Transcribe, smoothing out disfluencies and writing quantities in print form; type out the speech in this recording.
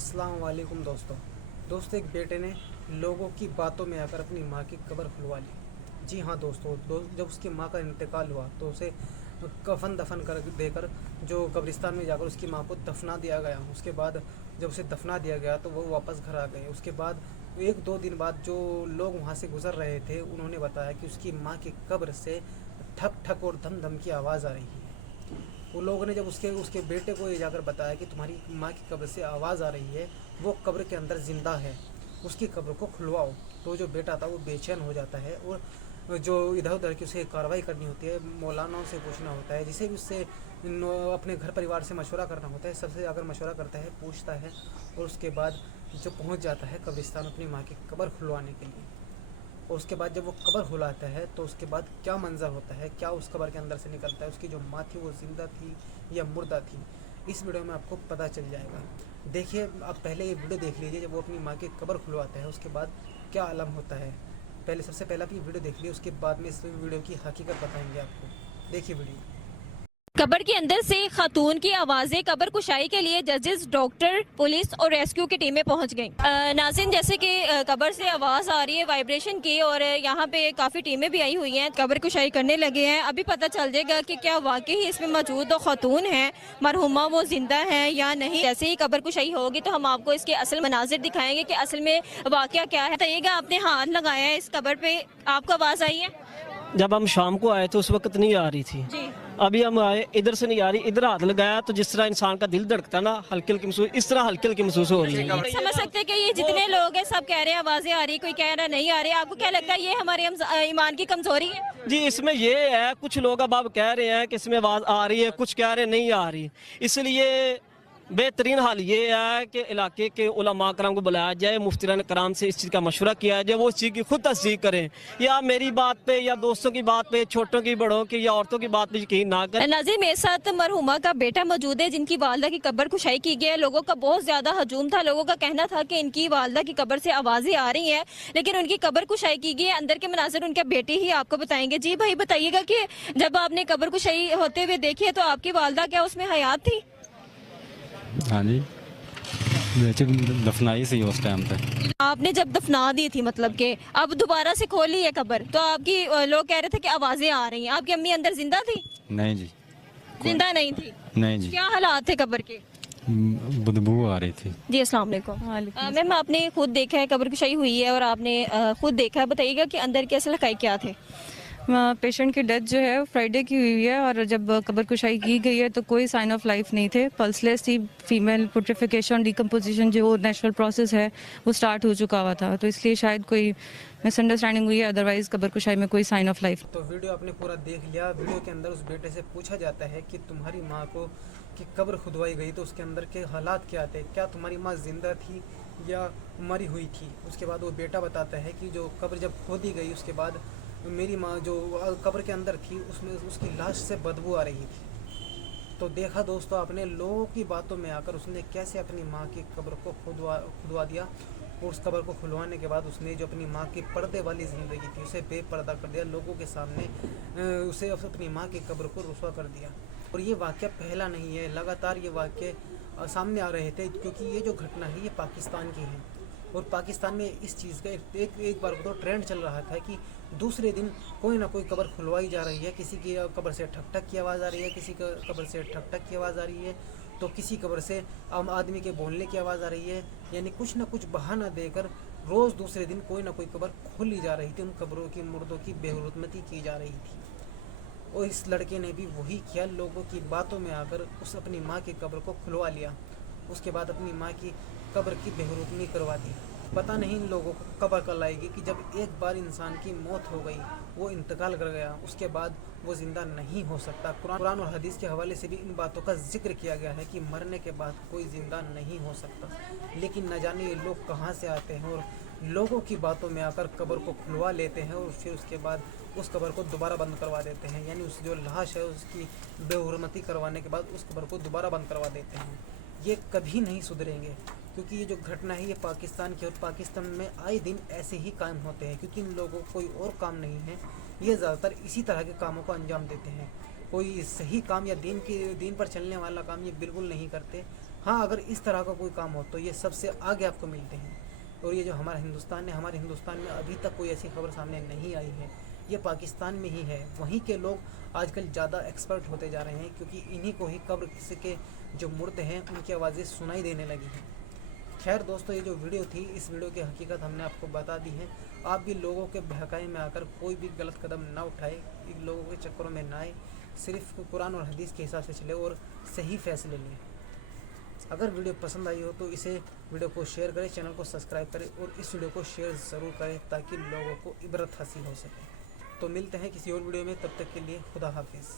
अस्सलाम वालेकुम दोस्तों एक बेटे ने लोगों की बातों में आकर अपनी माँ की कब्र खुलवा ली। जी हाँ दोस्तों, जब उसकी माँ का इंतकाल हुआ तो उसे कफन दफन कर देकर जो कब्रिस्तान में जाकर उसकी माँ को दफना दिया गया। उसके बाद जब उसे दफना दिया गया तो वो वापस घर आ गए। उसके बाद एक दो दिन बाद जो लोग वहाँ से गुजर रहे थे उन्होंने बताया कि उसकी माँ की कब्र से ठक ठक और धम धम की आवाज़ आ रही है। वो लोगों ने जब उसके उसके बेटे को ये जाकर बताया कि तुम्हारी माँ की कब्र से आवाज़ आ रही है, वो कब्र के अंदर ज़िंदा है, उसकी कब्र को खुलवाओ, तो जो बेटा था वो बेचैन हो जाता है और जो इधर उधर की उसे कार्रवाई करनी होती है, मौलानाओं से पूछना होता है, जिसे भी उससे अपने घर परिवार से मशवरा करना होता है, सबसे जाकर मशवरा करता है, पूछता है और उसके बाद जो पहुँच जाता है कब्रिस्तान अपनी माँ की कब्र खुलवाने के लिए। और उसके बाद जब वो कब्र खुलाता है तो उसके बाद क्या मंजर होता है, क्या उस कब्र के अंदर से निकलता है, उसकी जो माँ थी वो ज़िंदा थी या मुर्दा थी, इस वीडियो में आपको पता चल जाएगा। देखिए, आप पहले ये वीडियो देख लीजिए जब वो अपनी माँ की कब्र खुलवाता है, उसके बाद क्या आलम होता है। सबसे पहले आप ये वीडियो देख लीजिए, उसके बाद में इस वीडियो की हकीकत बताएंगे आपको। देखिए वीडियो। कब्र के अंदर से खातून की आवाजें कब्र कुशाई के लिए जजेस, डॉक्टर, पुलिस और रेस्क्यू की टीमें पहुंच गईं। नाज़रीन, जैसे कि कब्र से आवाज आ रही है वाइब्रेशन की और यहाँ पे काफी टीमें भी आई हुई हैं, कब्र कुशाई करने लगे हैं। अभी पता चल जाएगा कि क्या वाकई ही इसमें मौजूद जो खातून है मरहुमा वो जिंदा है या नहीं। जैसे ही कब्र कुशाई होगी तो हम आपको इसके असल मनाजिर दिखाएंगे कि असल में वाकया क्या है। बताइएगा, आपने हाथ लगाया है इस कब्र पे, आपको आवाज आई है? जब हम शाम को आए तो उस वक्त नहीं आ रही थी जी। अभी हम आए, इधर से नहीं आ रही, इधर हाथ लगाया तो जिस तरह इंसान का दिल धड़कता ना हल्की हल्की महसूस, इस तरह हल्की हल्की महसूस हो रही है। समझ सकते हैं कि ये जितने लोग हैं सब कह रहे हैं आवाजें आ रही, कोई कह रहा नहीं आ रही। आपको क्या लगता है ये हमारे ईमान की कमजोरी है? जी, इसमें ये है, कुछ लोग अब कह रहे हैं कि इसमें आवाज़ आ रही है, कुछ कह रहे हैं नहीं आ रही। इसलिए बेहतरीन हाल ये है कि इलाके के उलमा कराम को बुलाया जाए, मुफ्तिरान कराम से इस चीज़ का मशवरा किया जाए, वो इस चीज़ की खुद तस्दीक करें, या मेरी बात पे या दोस्तों की बात पे, छोटों की बड़ों की या औरतों की बात पे यकीन ना करें। नाज़रीन, मेरे साथ मरहुमा का बेटा मौजूद है जिनकी वालदा की कब्र कुशाई की गई है। लोगों का बहुत ज्यादा हजूम था, लोगों का कहना था कि इनकी वालदा की कब्र से आवाजें आ रही हैं, लेकिन उनकी कब्र कुशाई की गई है। अंदर के मनाजिर उनके बेटे ही आपको बताएंगे। जी भाई, बताइएगा कि जब आपने कब्र कुशाई होते हुए देखी है तो आपकी वालदा क्या उसमें हयात थी? हाँ जी, बेटे दफनाई सही उस टाइम पे। आपने जब दफना दी थी, मतलब कि अब दोबारा से खोली है कब्र, तो आपकी लोग कह रहे थे कि आवाजें आ रही हैं, आपकी अम्मी अंदर जिंदा थी? नहीं जी, जिंदा नहीं थी। नहीं जी, क्या हालात थे कब्र के? बदबू आ रही थी। जी, अस्सलाम वालेकुम। मैम, आपने खुद देखा है कब्र कुशाई हुई है और आपने खुद देखा है, बताइएगा कि अंदर के असल हक़ाइक़ क्या थे? पेशेंट की डेथ जो है फ्राइडे की हुई है और जब कब्र कुशाई की गई है तो कोई साइन ऑफ लाइफ नहीं थे, पल्सलेस थी। फीमेल पुट्रिफिकेशन, डिकम्पोजिशन जो नेचुरल प्रोसेस है वो स्टार्ट हो चुका हुआ था, तो इसलिए शायद कोई मिसअंडरस्टैंडिंग हुई है, अदरवाइज कब्र कुशाई में कोई साइन ऑफ लाइफ। तो वीडियो आपने पूरा देख लिया। वीडियो के अंदर उस बेटे से पूछा जाता है कि तुम्हारी माँ को की कब्र खुदवाई गई तो उसके अंदर के हालात क्या थे, क्या तुम्हारी माँ जिंदा थी या मरी हुई थी। उसके बाद वो बेटा बताता है कि जो कब्र जब खोदी गई उसके बाद मेरी माँ जो कब्र के अंदर थी उसमें उसकी लाश से बदबू आ रही थी। तो देखा दोस्तों, अपने लोगों की बातों में आकर उसने कैसे अपनी माँ की कब्र को खुदवा दिया और उस कब्र को खुलवाने के बाद उसने जो अपनी माँ की पर्दे वाली ज़िंदगी थी उसे बेपर्दा कर दिया, लोगों के सामने उसे अपनी माँ की कब्र को रुसवा कर दिया। और ये वाक़या पहला नहीं है, लगातार ये वाक़े सामने आ रहे थे, क्योंकि ये जो घटना है ये पाकिस्तान की है और पाकिस्तान में इस चीज़ का एक बार तो ट्रेंड चल रहा था कि दूसरे दिन कोई ना कोई कब्र खुलवाई जा रही है। किसी की कब्र से ठक ठक की आवाज़ आ रही है, किसी कब्र से ठक ठक की आवाज़ आ रही है, तो किसी कब्र से आम आदमी के बोलने की आवाज़ आ रही है। यानी कुछ ना कुछ बहाना देकर रोज़ दूसरे दिन कोई ना कोई कब्र खोली जा रही थी, उन कब्रों की मुर्दों की बेहुरमती की जा रही थी। और इस लड़के ने भी वही किया, लोगों की बातों में आकर उस अपनी माँ की कब्र को खुलवा लिया। उसके बाद अपनी माँ की कब्र की बेहुरमती करवा दी। पता नहीं इन लोगों को कब अकल आएगी कि जब एक बार इंसान की मौत हो गई, वो इंतकाल कर गया, उसके बाद वो ज़िंदा नहीं हो सकता। कुरान और हदीस के हवाले से भी इन बातों का जिक्र किया गया है कि मरने के बाद कोई ज़िंदा नहीं हो सकता। लेकिन न जाने ये लोग कहाँ से आते हैं और लोगों की बातों में आकर कब्र को खुलवा लेते हैं और फिर उसके बाद उस कब्र को दोबारा बंद करवा देते हैं। यानी उस जो लाश है उसकी बेहुरमती करवाने के बाद उस कब्र को दोबारा बंद करवा देते हैं। ये कभी नहीं सुधरेंगे, क्योंकि ये जो घटना है ये पाकिस्तान की, और पाकिस्तान में आए दिन ऐसे ही कायम होते हैं, क्योंकि इन लोगों को कोई और काम नहीं है। ये ज़्यादातर इसी तरह के कामों को अंजाम देते हैं। कोई सही काम या दीन पर चलने वाला काम ये बिल्कुल नहीं करते। हाँ, अगर इस तरह का कोई काम हो तो ये सबसे आगे आपको मिलते हैं। और ये जो हमारा हिंदुस्तान है, हमारे हिंदुस्तान में अभी तक कोई ऐसी खबर सामने नहीं आई है। ये पाकिस्तान में ही है, वहीं के लोग आजकल ज़्यादा एक्सपर्ट होते जा रहे हैं, क्योंकि इन्हीं को ही कब्र के जो मुर्दे हैं उनकी आवाज़ें सुनाई देने लगी हैं। खैर दोस्तों, ये जो वीडियो थी, इस वीडियो की हकीकत हमने आपको बता दी है। आप भी लोगों के बहकावे में आकर कोई भी गलत कदम ना उठाए, इन लोगों के चक्करों में ना आए, सिर्फ कुरान और हदीस के हिसाब से चले और सही फैसले लें। अगर वीडियो पसंद आई हो तो इसे वीडियो को शेयर करें, चैनल को सब्सक्राइब करें और इस वीडियो को शेयर ज़रूर करें ताकि लोगों को इबरत हासिल हो सके। तो मिलते हैं किसी और वीडियो में, तब तक के लिए खुदा हाफिज़।